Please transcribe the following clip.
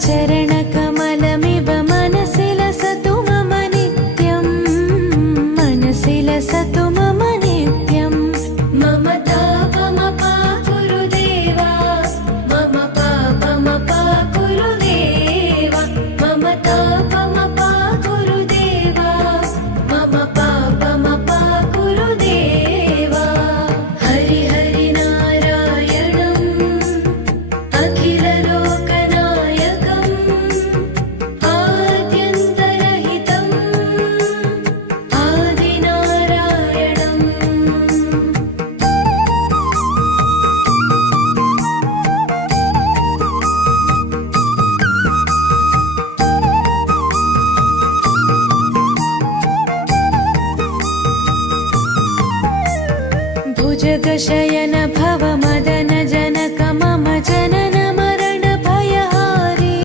चरणकमलमिव मनसि लसतु मम नित्यं मनसि लसतु मम नित्यं मम तापमपा गुरुदेवा मम पापमपा गुरुदेवा मम तापमपा गुरुदेवा मम पापमपा गुरुदेवा हरि हरि नारायणम् अखिललोकनायकम् आद्यन्तरहितम् आदिनारायणम् भुजगशयनं